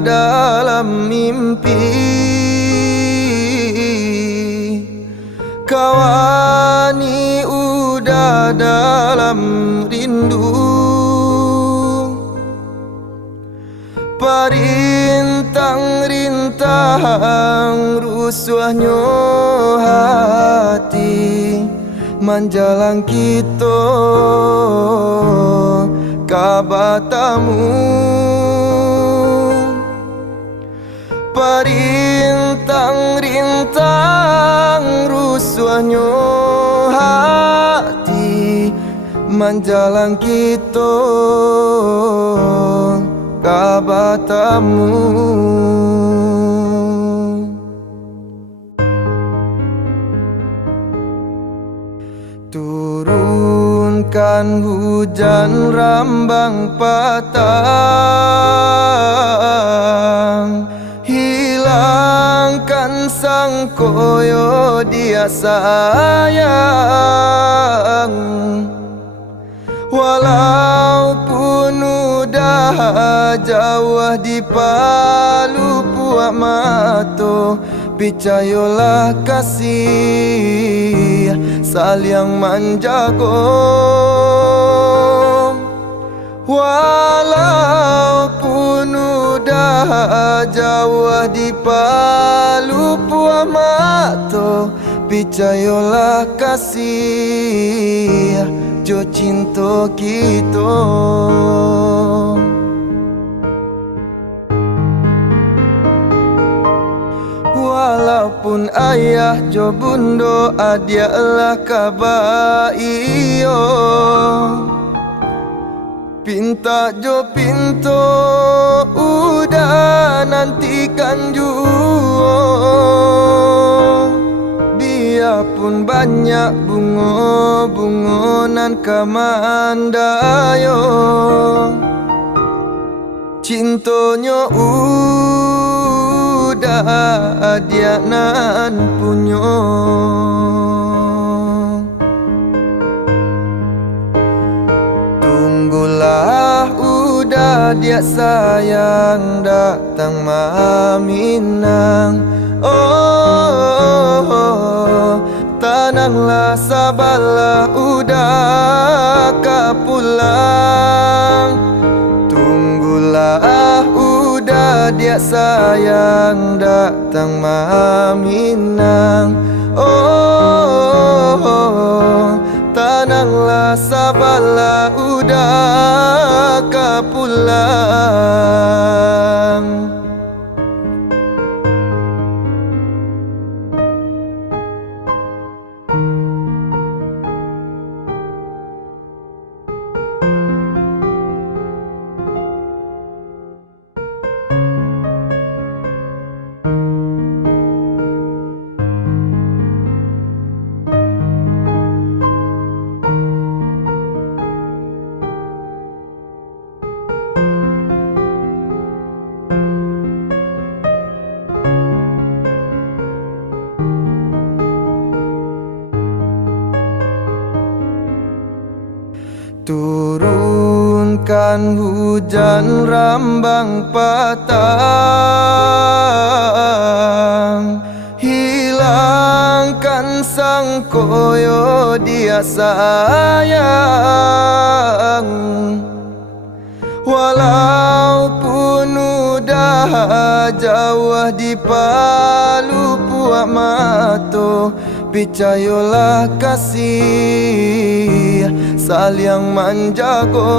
dalam mimpi, kawani udah dalam rindu. Parintang-rintang rusuhnya hati, manjalang kita kabatamu. Parintang-rintang rusuhnya hati, manjalang kita kabatamu. Turunkan hujan rambang patang, hilangkan sang koyo dia sayang. Walaupun udah jauh di palu puak mato, picayolah kasih saling menjago. Walaupun udah jauh di palu puak mato, picayolah kasih jo cinta kita. Walaupun ayah jo bundo adialah kabaiyo, pinta jo pinto udah nantikan juo. Biarpun banyak bunga-bungonan kamandayo, cintonya udah dia nan punyo. Tunggulah udah dia sayang datang maminang. Oh, tenanglah sabarlah udah kapulang. Tunggulah udah dia sayang datang maminang. Oh, tenanglah sabarlah udah kapulang. Turunkan hujan rambang patang, hilangkan sang koyo dia sayang. Walaupun udah jauh di palu puak mato, picayolah kasih saling menjago.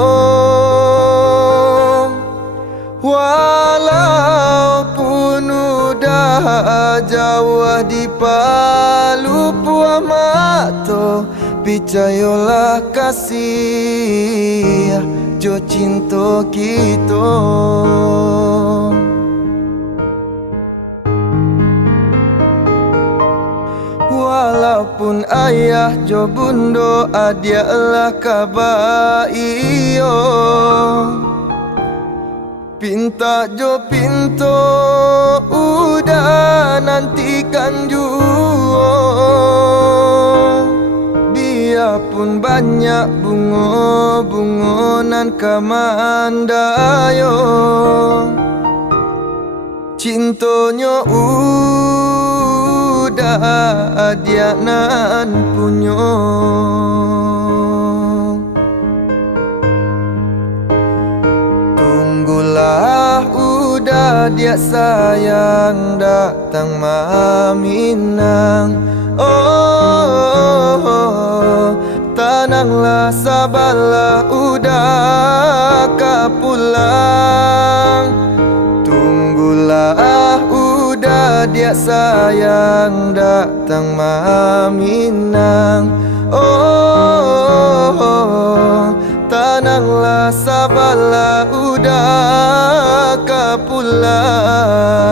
Walaupun udah jauh di palu puak mato, picayolah kasih jo cinta kita. Walaupun ayah jo bundo adialah kabaiyo, pinta jo pinto udah nantikan juo. Biarpun banyak bunga-bungonan kamandayo, Cintonyo udah dia nan punyo. Tunggulah udah dia sayang datang maminang. Oh, tenanglah sabarlah udah kapulang. Tunggulah udah dia sayang datang maminang. Oh, tenanglah sabarlah udah kapulang.